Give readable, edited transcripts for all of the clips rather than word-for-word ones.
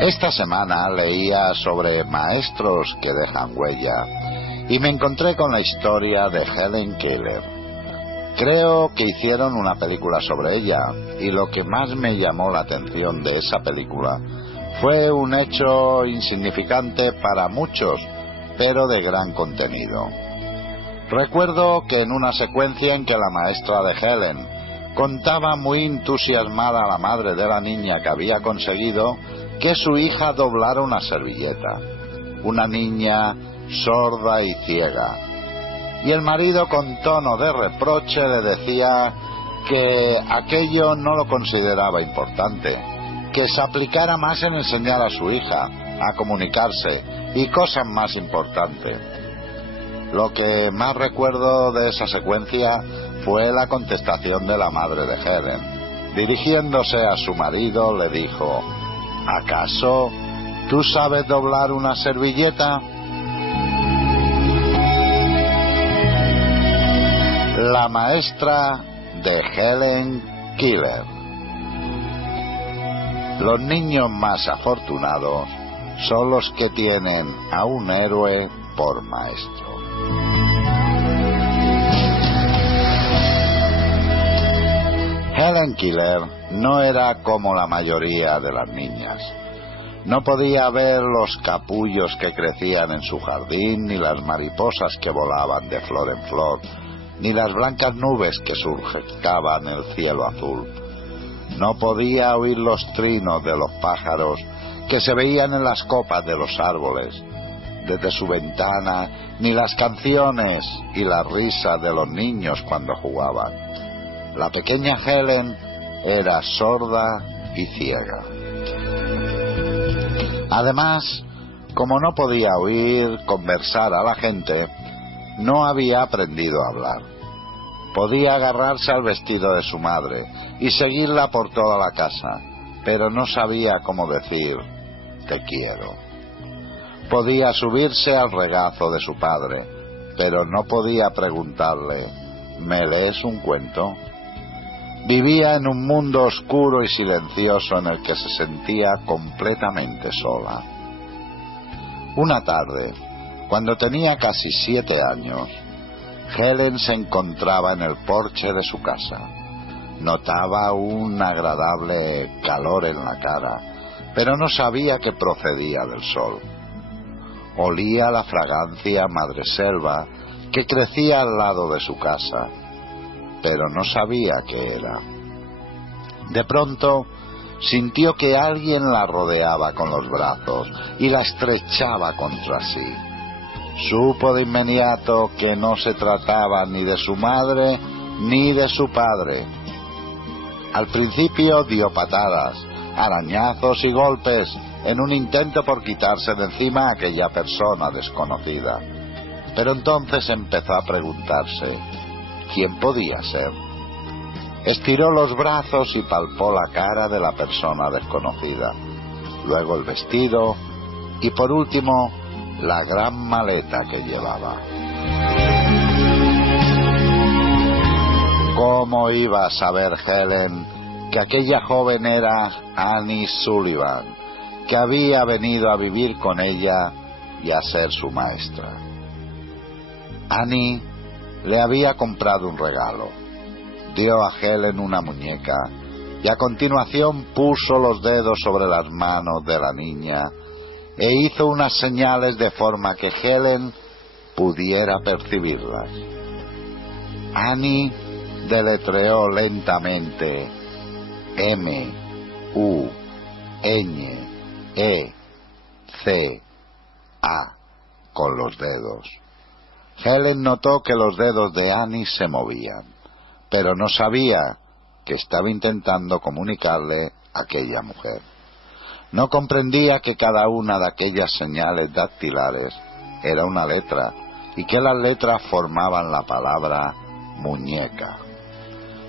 Esta semana leía sobre maestros que dejan huella y me encontré con la historia de Helen Keller. Creo que hicieron una película sobre ella y lo que más me llamó la atención de esa película fue un hecho insignificante para muchos, pero de gran contenido. Recuerdo que en una secuencia en que la maestra de Helen contaba muy entusiasmada a la madre de la niña que había conseguido que su hija doblara una servilleta, una niña sorda y ciega, y el marido con tono de reproche le decía que aquello no lo consideraba importante, que se aplicara más en enseñar a su hija a comunicarse y cosas más importantes. Lo que más recuerdo de esa secuencia fue la contestación de la madre de Helen. Dirigiéndose a su marido le dijo: ¿acaso tú sabes doblar una servilleta? La maestra de Helen Keller. Los niños más afortunados son los que tienen a un héroe por maestro. Helen Keller no era como la mayoría de las niñas. No podía ver los capullos que crecían en su jardín, ni las mariposas que volaban de flor en flor, ni las blancas nubes que surcaban el cielo azul. No podía oír los trinos de los pájaros que se veían en las copas de los árboles desde su ventana, ni las canciones y la risa de los niños cuando jugaban. La pequeña Helen era sorda y ciega. Además, como no podía oír conversar a la gente, no había aprendido a hablar. Podía agarrarse al vestido de su madre y seguirla por toda la casa, pero no sabía cómo decir te quiero. Podía subirse al regazo de su padre, pero no podía preguntarle ¿me lees un cuento? Vivía en un mundo oscuro y silencioso en el que se sentía completamente sola. Una tarde, cuando tenía casi 7 años, Helen se encontraba en el porche de su casa. Notaba un agradable calor en la cara, pero no sabía que procedía del sol. Olía la fragancia madreselva que crecía al lado de su casa, pero no sabía qué era. De pronto sintió que alguien la rodeaba con los brazos y la estrechaba contra sí. Supo de inmediato que no se trataba ni de su madre ni de su padre. Al principio dio patadas, arañazos y golpes en un intento por quitarse de encima a aquella persona desconocida. Pero entonces empezó a preguntarse ¿quién podía ser? Estiró los brazos y palpó la cara de la persona desconocida, luego el vestido y por último la gran maleta que llevaba. ¿Cómo iba a saber Helen que aquella joven era Annie Sullivan, que había venido a vivir con ella y a ser su maestra? Annie le había comprado un regalo. Dio a Helen una muñeca y a continuación puso los dedos sobre las manos de la niña e hizo unas señales de forma que Helen pudiera percibirlas. Annie deletreó lentamente M-U-N-E-C-A con los dedos. Helen notó que los dedos de Annie se movían, pero no sabía que estaba intentando comunicarle a aquella mujer. No comprendía que cada una de aquellas señales dactilares era una letra y que las letras formaban la palabra muñeca.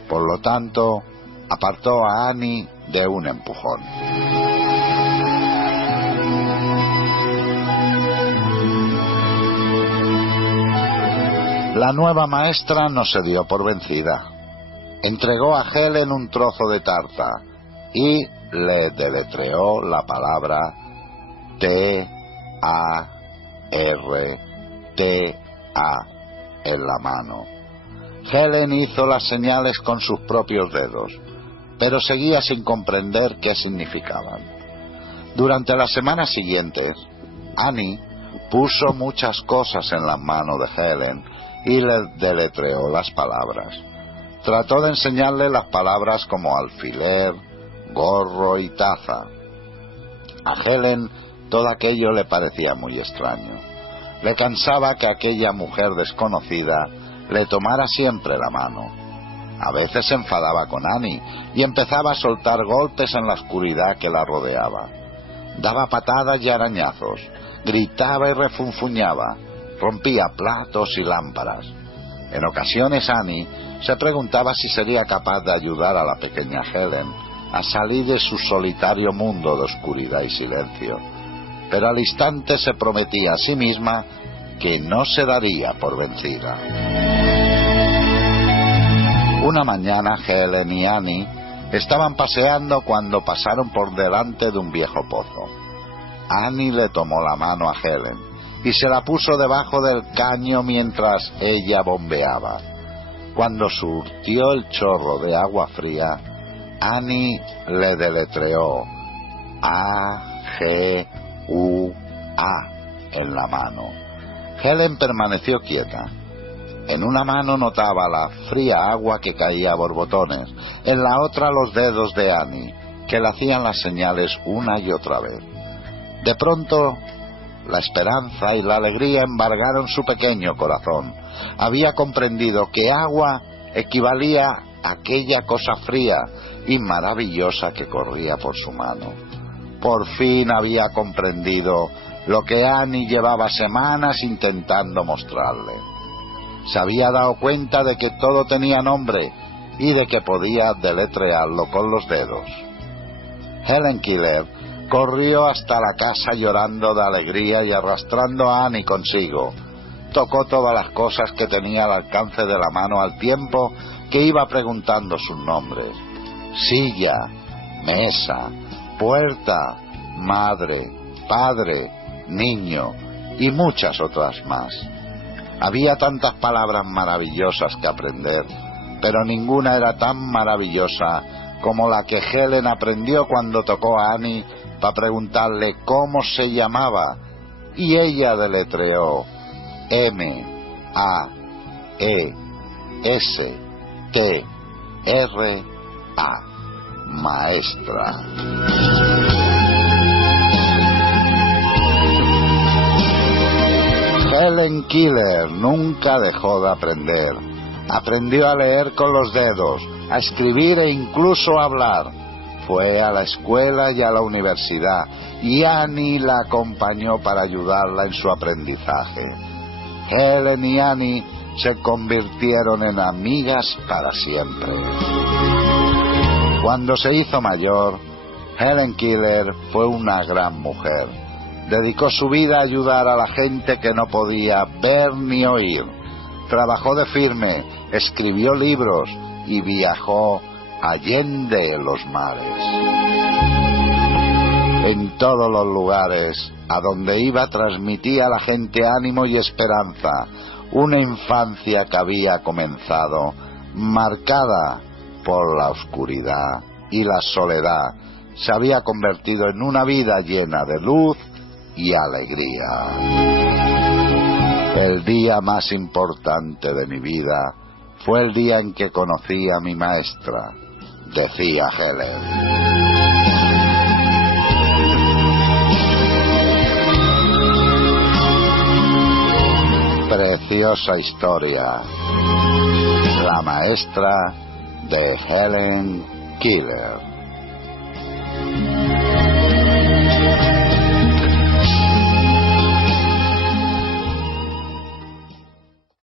Por lo tanto, apartó a Annie de un empujón. La nueva maestra no se dio por vencida. Entregó a Helen un trozo de tarta y le deletreó la palabra T-A-R-T-A en la mano. Helen hizo las señales con sus propios dedos, pero seguía sin comprender qué significaban. Durante las semanas siguientes, Annie puso muchas cosas en las manos de Helen y le deletreó las palabras. Trató de enseñarle las palabras como alfiler, gorro y taza. A Helen todo aquello le parecía muy extraño. Le cansaba que aquella mujer desconocida le tomara siempre la mano. A veces se enfadaba con Annie y empezaba a soltar golpes en la oscuridad que la rodeaba. Daba patadas y arañazos, gritaba y refunfuñaba, rompía platos y lámparas. En ocasiones Annie se preguntaba si sería capaz de ayudar a la pequeña Helen a salir de su solitario mundo de oscuridad y silencio, pero al instante se prometía a sí misma que no se daría por vencida. Una mañana Helen y Annie estaban paseando cuando pasaron por delante de un viejo pozo. Annie le tomó la mano a Helen y se la puso debajo del caño mientras ella bombeaba. Cuando surtió el chorro de agua fría, Annie le deletreó A-G-U-A en la mano. Helen permaneció quieta. En una mano notaba la fría agua que caía a borbotones, en la otra los dedos de Annie, que le hacían las señales una y otra vez. De pronto, la esperanza y la alegría embargaron su pequeño corazón. Había comprendido que agua equivalía a aquella cosa fría y maravillosa que corría por su mano. Por fin había comprendido lo que Annie llevaba semanas intentando mostrarle. Se había dado cuenta de que todo tenía nombre y de que podía deletrearlo con los dedos. Helen Keeler corrió hasta la casa llorando de alegría y arrastrando a Annie consigo. Tocó todas las cosas que tenía al alcance de la mano al tiempo que iba preguntando sus nombres: silla, mesa, puerta, madre, padre, niño y muchas otras más. Había tantas palabras maravillosas que aprender, pero ninguna era tan maravillosa como la que Helen aprendió cuando tocó a Annie para preguntarle cómo se llamaba, y ella deletreó M-A-E-S-T-R-A, maestra. Helen Keeler nunca dejó de aprender. Aprendió a leer con los dedos, a escribir e incluso a hablar. Fue a la escuela y a la universidad, y Annie la acompañó para ayudarla en su aprendizaje. Helen y Annie se convirtieron en amigas para siempre. Cuando se hizo mayor, Helen Keeler fue una gran mujer. Dedicó su vida a ayudar a la gente que no podía ver ni oír. Trabajó de firme, escribió libros y viajó allende los mares. En todos los lugares a donde iba transmitía a la gente ánimo y esperanza. Una infancia que había comenzado marcada por la oscuridad y la soledad se había convertido en una vida llena de luz y alegría. El día más importante de mi vida fue el día en que conocí a mi maestra, decía Helen. Preciosa historia. La maestra de Helen Keeler.